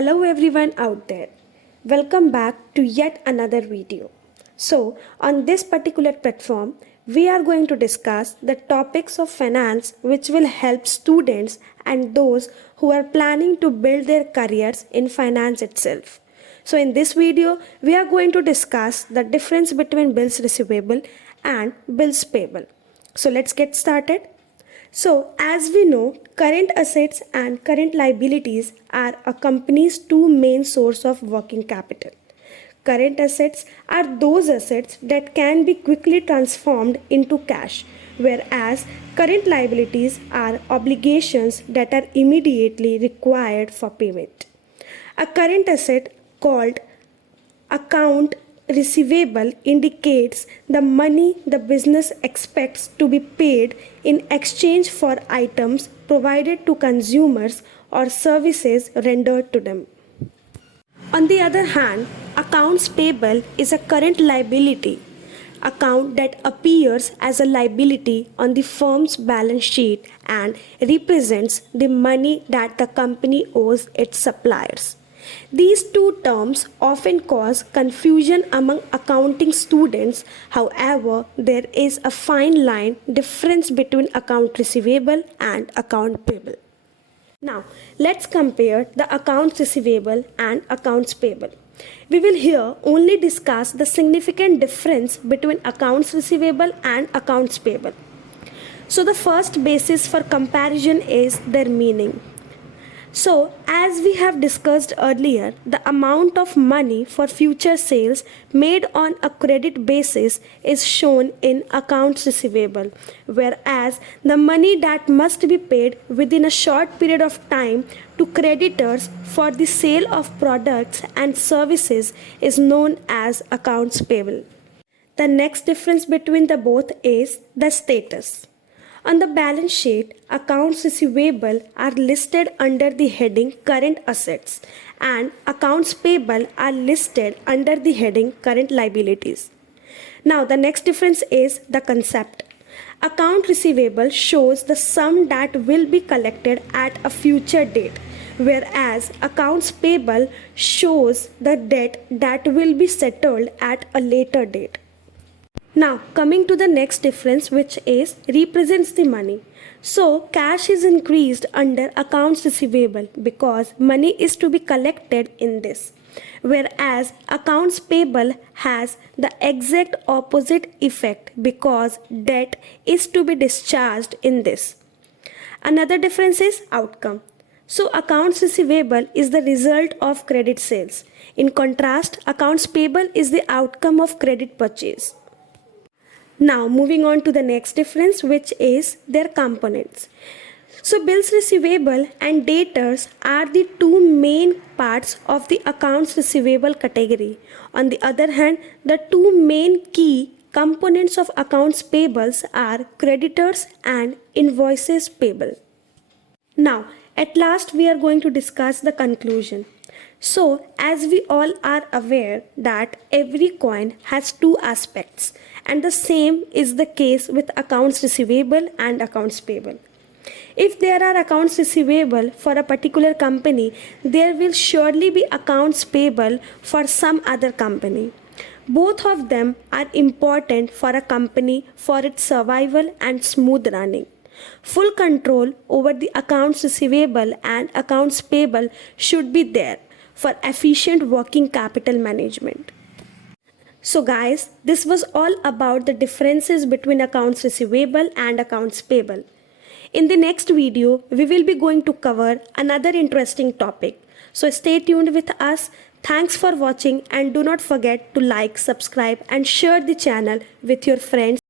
Hello everyone out there. Welcome back to yet another video. So, on this particular platform, we are going to discuss the topics of finance which will help students and those who are planning to build their careers in finance itself. So, in this video, we are going to discuss the difference between bills receivable and bills payable. So, let's get started. So, as we know, current assets and current liabilities are a company's two main sources of working capital. Current assets are those assets that can be quickly transformed into cash, whereas current liabilities are obligations that are immediately required for payment. A current asset called account receivable indicates the money the business expects to be paid in exchange for items provided to consumers or services rendered to them. On the other hand, accounts payable is a current liability account that appears as a liability on the firm's balance sheet and represents the money that the company owes its suppliers. These two terms often cause confusion among accounting students. However, there is a fine line difference between account receivable and account payable. Now, let's compare the accounts receivable and accounts payable. We will here only discuss the significant difference between accounts receivable and accounts payable. So, the first basis for comparison is their meaning. So, as we have discussed earlier, the amount of money for future sales made on a credit basis is shown in accounts receivable, whereas the money that must be paid within a short period of time to creditors for the sale of products and services is known as accounts payable. The next difference between the both is the status. On the balance sheet, accounts receivable are listed under the heading current assets and accounts payable are listed under the heading current liabilities. Now, the next difference is the concept. Account receivable shows the sum that will be collected at a future date, whereas accounts payable shows the debt that will be settled at a later date. Now, coming to the next difference, which is represents the money. So, cash is increased under accounts receivable because money is to be collected in this, whereas accounts payable has the exact opposite effect because debt is to be discharged in this. Another difference is outcome. So, accounts receivable is the result of credit sales. In contrast, accounts payable is the outcome of credit purchase. Now, moving on to the next difference, which is their components. So, bills receivable and debtors are the two main parts of the accounts receivable category. On the other hand, the two main key components of accounts payables are creditors and invoices payable. Now, at last, we are going to discuss the conclusion. So, as we all are aware that every coin has two aspects, and the same is the case with accounts receivable and accounts payable. If there are accounts receivable for a particular company, there will surely be accounts payable for some other company. Both of them are important for a company for its survival and smooth running. Full control over the accounts receivable and accounts payable should be there for efficient working capital management. So guys, this was all about the differences between accounts receivable and accounts payable. In the next video, we will be going to cover another interesting topic. So stay tuned with us. Thanks for watching and do not forget to like, subscribe and share the channel with your friends.